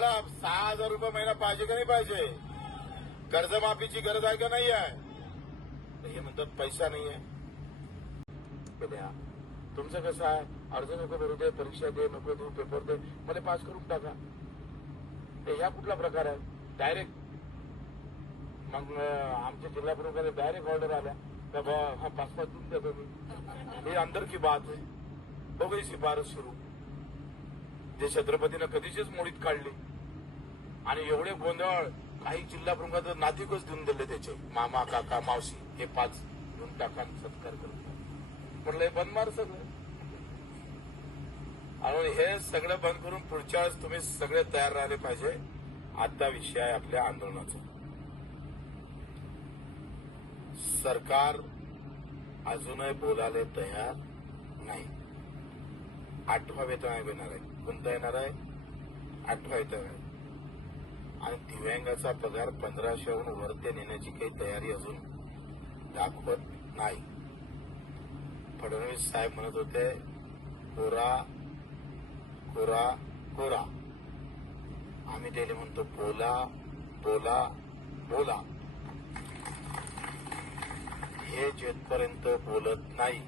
बाळा सहा हजार रुपये महिना पाहिजे का नाही पाहिजे? कर्जमाफीची गरज आहे का नाही आहे हे म्हणतात पैसा नाही आहे ते द्या तुमचं कसं आहे? अर्ज नको भरू दे परीक्षा दे नको देऊ पेपर दे मला पास करून टाका. ते ह्या कुठला प्रकार आहे? डायरेक्ट मग आमच्या जिल्हा प्रमुखाने डायरेक्ट ऑर्डर आल्या. का बा हा पाच पाच देऊन द्या तुम्ही हे अंदर की बात आहे. बघू शिफारस सुरू. जे छत्रपतीनं कधीचीच मोडीत काढली. आणि एवढे गोंधळ काही जिल्हा प्रमुखात नातिकच देऊन दिले त्याचे. मामा काका मावशी हे पाच घेऊन टाका सत्कार करतात म्हटलं हे बंद मार सगळं. आणि हे सगळं बंद करून पुढच्या वेळेस तुम्ही सगळे तयार राहिले पाहिजे. आता विषय आहे आपल्या आंदोलनाचा. सरकार अजूनही बोलायला तयार नाही. आठवा वेतन आयोग येणार आहे. कोणता येणार आहे? आठवा वेतन आहे आणि दिव्यांगाचा पगार पंधराशेहून वरते नेण्याची काही तयारी अजून दाखवत नाही. फडणवीस साहेब म्हणत होते कोरा कोरा कोरा. आम्ही त्याला म्हणतो बोला बोला बोला. हे जेथपर्यंत बोलत नाही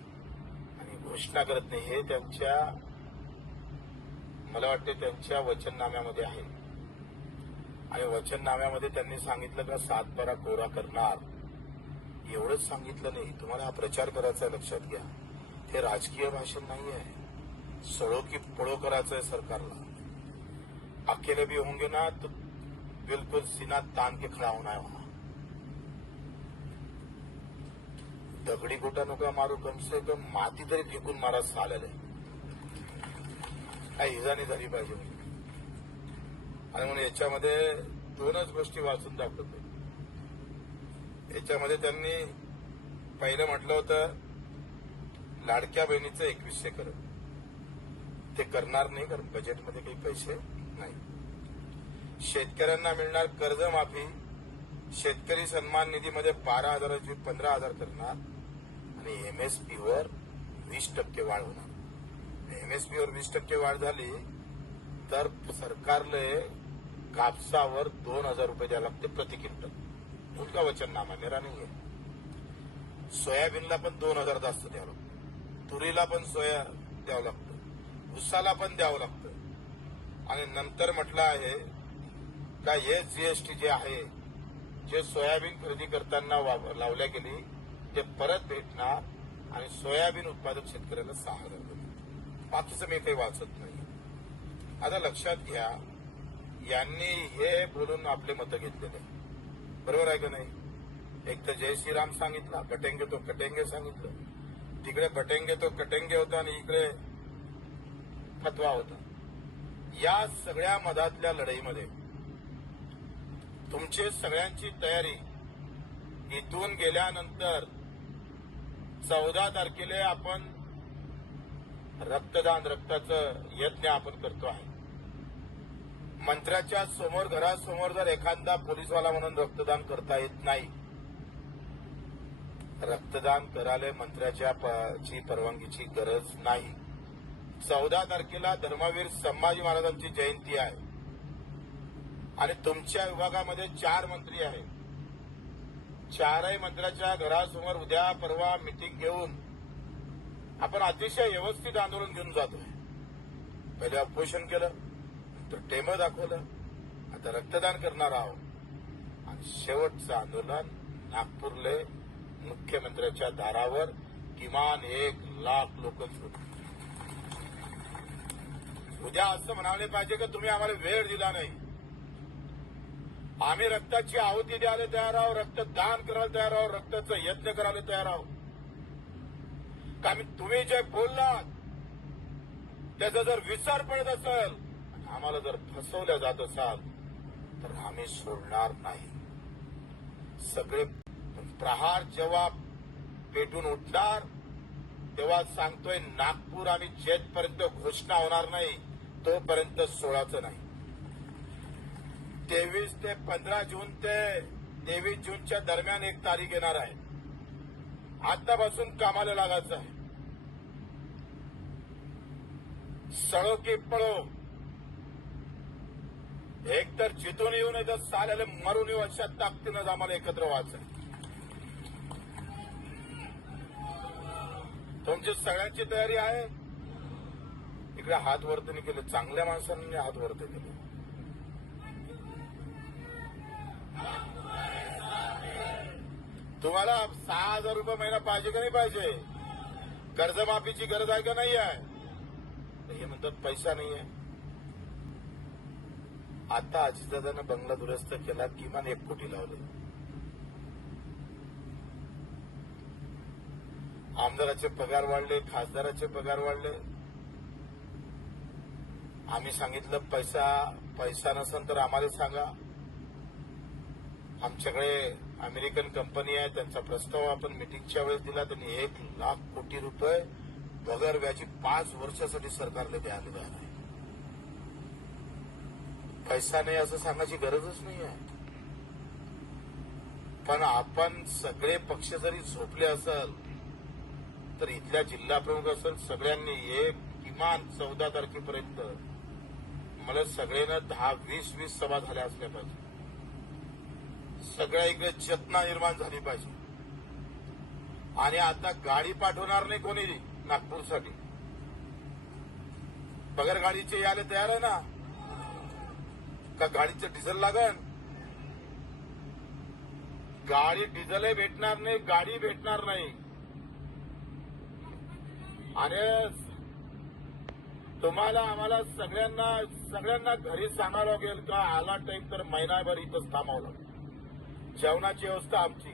आणि घोषणा करत नाही हे त्यांच्या मला वाटते त्यांच्या वचननाम्यामध्ये आहे. आणि वचननाम्यामध्ये त्यांनी सांगितलं का सातबारा कोरा करणार. एवढंच सांगितलं नाही. तुम्हाला हा प्रचार करायचा आहे, लक्षात घ्या. हे राजकीय भाषण नाही आहे सळो की पळो करायचं आहे सरकारला. अकेले भी होंगे ना तो बिलकुल सीना तान के खड़ा होना है वहां दगडी गोटा नका मारू कम से कम माती तरी फेकून मारा चालेल काय इजानी झाली पाहिजे. आणि म्हणून याच्यामध्ये दोनच गोष्टी वाचून दाखवतो याच्यामध्ये त्यांनी पहिलं म्हटलं होतं लाडक्या बहिणीचं एकवीसशे कर ते करणार नाही कारण बजेटमध्ये काही पैसे नाही. शेतकऱ्यांना मिळणार कर्जमाफी शेतकरी सन्मान निधीमध्ये बारा हजाराची पंधरा हजार करणार आणि एमएसपीवर वीस टक्के वाढ होणार. एमएसपीवर वीस टक्के वाढ झाली तर सरकारले कापसावर दोन हजार रुपये द्यावे लागते प्रति क्विंटल. उनका वचननामा मेरा नाही आहे. सोयाबीनला पण दोन हजार जास्त द्यावं लागतं. तुरीला पण सोया द्यावं लागतं. उसाला पण द्यावं लागतं. आणि नंतर म्हटलं आहे का हे जीएसटी जे आहे जे सोयाबीन खरेदी करताना लावल्या गेली ते परत भेटणार आणि सोयाबीन उत्पादक शेतकऱ्याला सहा हजार बाकीचं मी काही वाचत नाही. आता लक्षात घ्या यांनी हे बोलून आपले मतं घेतलेले. बरोबर आहे का नाही? एक तर जय श्रीराम सांगितला कटेंगे तो कटेंगे सांगितलं. तिकडे बटेंगे तो कटेंगे होता आणि इकडे फतवा होता. या सगळ्या मधातल्या लढाईमध्ये तुमची सगळ्यांची तयारी इथून गेल्यानंतर चौदा तारखेला आपण रक्तदान रक्ताचं यज्ञ आपण करतो आहे. मंत्र्याच्या समोर घरासमोर जर एखादा पोलीसवाला म्हणून रक्तदान करता येत नाही रक्तदान करायला मंत्र्याच्या ची परवानगीची गरज नाही. चौदा तारखेला धर्मवीर संभाजी महाराजांची जयंती आहे. आणि तुमच्या विभागामध्ये चार मंत्री आहेत. चारही मंत्र्याच्या घरासमोर उद्या परवा मिटिंग घेऊन आपण अतिशय व्यवस्थित आंदोलन घेऊन जातोय. पहिले उपोषण केलं. टेम दाखवलं. आता रक्तदान करणार आहोत. आणि शेवटचं आंदोलन नागपूरले मुख्यमंत्र्याच्या दारावर किमान एक लाख लोक उद्या असं म्हणाले पाहिजे की तुम्ही आम्हाला वेळ दिला नाही. आम्ही रक्ताची आहुती द्यायला तयार आहोत रक्तदान करायला तयार आहोत रक्ताचा यत्न करायला तयार आहोत. का आम्ही तुम्ही जे बोललात त्याचा जर विचार पडत असेल आम्हाला जर फसवल्या जात असाल तर आम्ही सोडणार नाही. सगळे प्रहार जेव्हा पेटून उठणार तेव्हा सांगतोय नागपूर आणि जेथपर्यंत घोषणा होणार नाही तोपर्यंत सोडायचं नाही. तेवीस ते पंधरा जून ते तेवीस जूनच्या दरम्यान एक तारीख येणार आहे. आतापासून कामाला लागायचं आहे. सळो की पळो एक तर जिथून येऊन येत तर साल्याला मरून येऊ अशा ताकदीनं आम्हाला एकत्र व्हायचं तुमची सगळ्यांची तयारी आहे? इकडे हात वर्तनी केलं चांगल्या माणसांनी हात वरती केलं. तुम्हाला सहा हजार रुपये महिना पाहिजे का नाही पाहिजे? कर्जमाफीची गरज आहे का नाही आहे? हे म्हणतात पैसा नाही आहे. आता अजितदादानं बंगला दुरुस्त केला किमान एक कोटी लावले. आमदाराचे पगार वाढले खासदाराचे पगार वाढले. आम्ही सांगितलं पैसा पैसा नसेल तर आम्हाला सांगा. आमच्याकडे अमेरिकन कंपनी आहे त्यांचा प्रस्ताव आपण मिटिंगच्या वेळेस दिला त्यांनी एक लाख कोटी रुपये पगार व्याजी पाच वर्षासाठी सरकारला द्यायला आहे. पैसा नाही असं सांगायची गरजच नाही आहे पण आपण सगळे पक्ष जरी झोपले असल तर इथल्या जिल्हा प्रमुख असेल सगळ्यांनी एक किमान चौदा तारखेपर्यंत मला सगळ्यांना दहा वीस वीस सभा झाल्या असल्या पाहिजे. सगळ्या इकडे चेतना निर्माण झाली पाहिजे. आणि आता गाडी पाठवणार नाही कोणी नागपूरसाठी. बगर गाडीचे यायला तयार आहे ना? का गाडीचं डिझेल लागन? गाडी डिझेलही भेटणार नाही गाडी भेटणार नाही. अरे तुम्हाला आम्हाला सगळ्यांना सगळ्यांना घरी सांगावं लागेल का आला टाईम तर महिनाभर इथंच थांबावं लागेल. जेवणाची व्यवस्था आमची.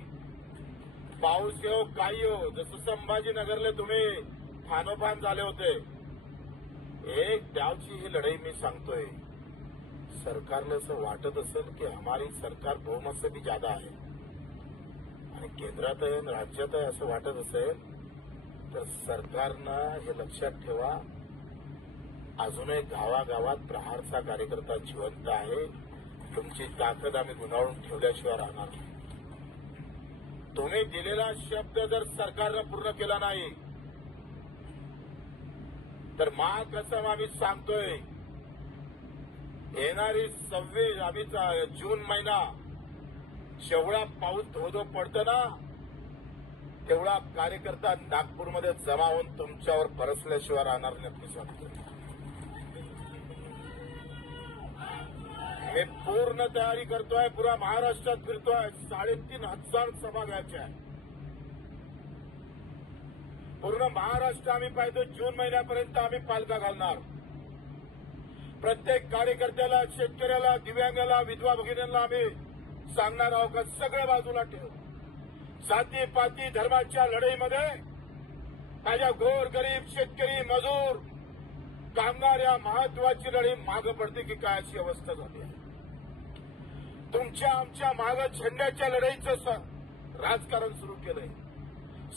पाऊस येऊ काही हो जसं संभाजीनगरले तुम्ही फानोफान झाले होते. एक डावची ही लढाई मी सांगतोय. सरकारला असं वाटत असेल की हमारी सरकार बहुमत से भी ज्यादा आहे आणि केंद्रात आहे आणि राज्यात आहे असं वाटत असेल तर सरकारनं हे लक्षात ठेवा अजूनही गावागावात प्रहारचा कार्यकर्ता जिवंत आहे. तुमची ताकद आम्ही गुणावून ठेवल्याशिवाय राहणार नाही. तुम्ही दिलेला शब्द जर सरकारनं पूर्ण केला नाही तर मा कसम आम्ही सांगतोय येणारी सव्वीस आम्ही जून महिना जेवढा पाऊस धोधो पडतो ना तेवढा कार्यकर्ता नागपूरमध्ये जमा होऊन तुमच्यावर परसल्याशिवाय राहणार नाही आपली मी पूर्ण तयारी करतोय पुरा महाराष्ट्रात फिरतोय. साडेतीन हजार सभा घ्यायच्या आहे. पूर्ण महाराष्ट्र आम्ही पाहतो जून महिन्यापर्यंत आम्ही पालखा घालणार. प्रत्येक कार्यकर्त्याला शेतकऱ्याला दिव्यांगाला विधवा भगिनींना आम्ही सांगणार आहोत का सगळं बाजूला ठेव. जाती पाती धर्माच्या लढाईमध्ये माझ्या गोर गरीब शेतकरी मजूर कामगार या महत्वाची लढाई मागं पडते की काय अशी अवस्था झाली आहे. तुमच्या आमच्या माग झेंड्याच्या लढाईचं राजकारण सुरू केलंय.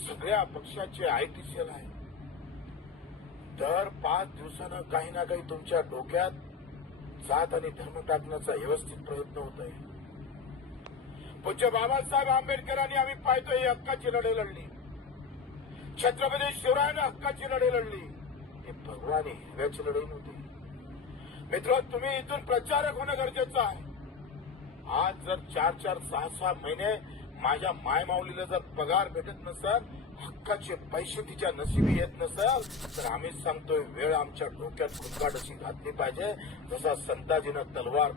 सगळ्या पक्षाचे आयटीसीएल आहे. दर पाच दिवसानं काही ना काही तुमच्या डोक्यात जात आणि धर्म टाकण्याचा व्यवस्थित प्रयत्न होत आहे पूज्य बाबासाहेब आंबेडकरांनी आम्ही पाहतो ही हक्काची लढाई लढली. छत्रपती शिवरायानं हक्काची लढाई लढली. ही भगवान हिरव्याची लढाई नव्हती. मित्र तुम्ही इथून प्रचारक होणं गरजेचं आहे. आज जर चार चार सहा सहा महिने माझ्या मायमाऊलीला जर पगार भेटत नसेल हक्काचे पैसे तिच्या नशिबी येत नसेल तर आम्हीच सांगतोय वेळ आमच्या डोक्यात खुदकाट अशी घातली पाहिजे जसा संताजीनं तलवार